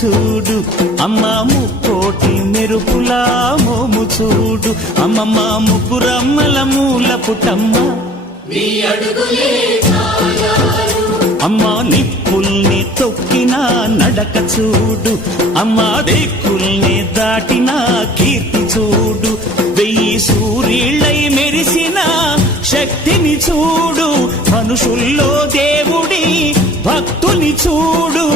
చూడు అమ్మ ముక్కోటి మెరుపులా మోము చూడు అమ్మమ్మ ముగ్గురమ్మల మూల పుటమ్మ అమ్మ నిప్పుల్ని తొక్కిన నడక చూడు అమ్మ దిక్కుల్ని దాటిన కీర్తి చూడు 1000 సూర్యుళ్ళై మెరిసిన శక్తిని చూడు మనుషుల్లో దేవుడి భక్తుని చూడు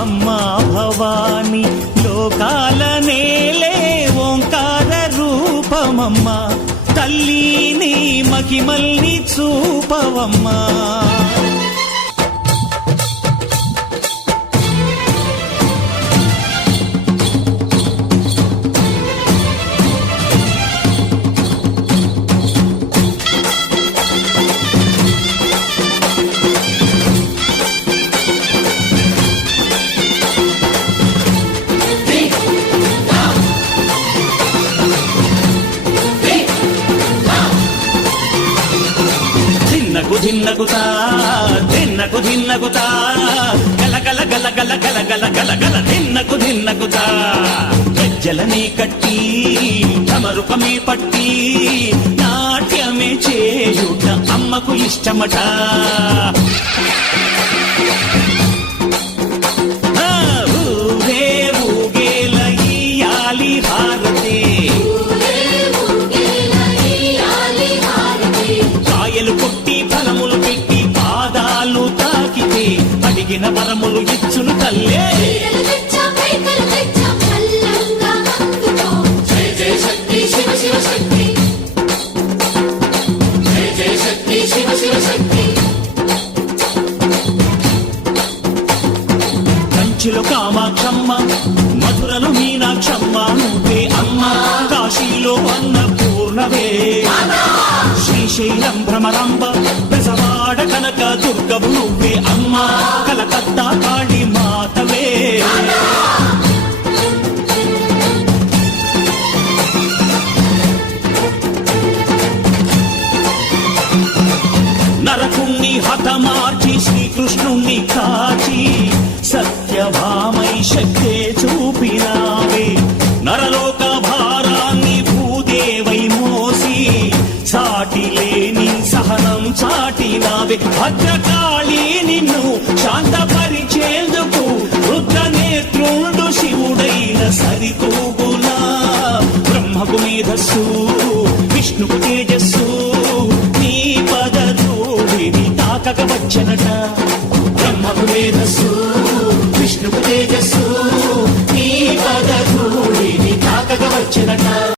అమ్మా భవాని లోకాల నేలే ఓంకార రూపమమ్మా తల్లిని మహిమల్ని చూపవమ్మా ధిన్నగుతా ధిన్నకు ధిన్నగుతా గల గల గల గల గల గల గల గల ధిన్నగుతా గజ్జలనే కట్టి తమరుపమే పట్టి నాట్యమే చేయుట అమ్మకు ఇష్టమట ఊరే ఊగేల ఇయ్యాలి హారతి కాయలు కొట్టి ఫలములు పెట్టి పాదాలు తాకితే అడిగిన వరములు ఇచ్చును తల్లే కంచిలో కామాక్షమ్మ మధురలో మీనాక్షమ్మ నువ్వే అమ్మ కాశీలో అన్నపూర్ణవే శ్రీశైలం భ్రమరాంబ బెజవాడ కనక దుర్గవు నువ్వే అమ్మ కలకత్తా కాళీ మాతవే నరకుణ్ణి హతమార్చి శ్రీకృష్ణుణ్ణి కాచి సత్యభామై శక్తే చూపినావే నరలోక భారాన్ని భూదేవై మోసి సాటి లేని సహనం చాటినావే భద్రకాళి నిన్ను శాంతపరిచేందుకు రుద్రనేత్రుండు శివుడైన సరితూగునా బ్రహ్మకు మేధస్సు విష్ణుకు తేజస్సు నీ పదధూళిని తాకక వచ్చనట బ్రహ్మకు మేధస్సు విష్ణుకు తేజస్సు నీ పదధూళిని తాకక వచ్చనట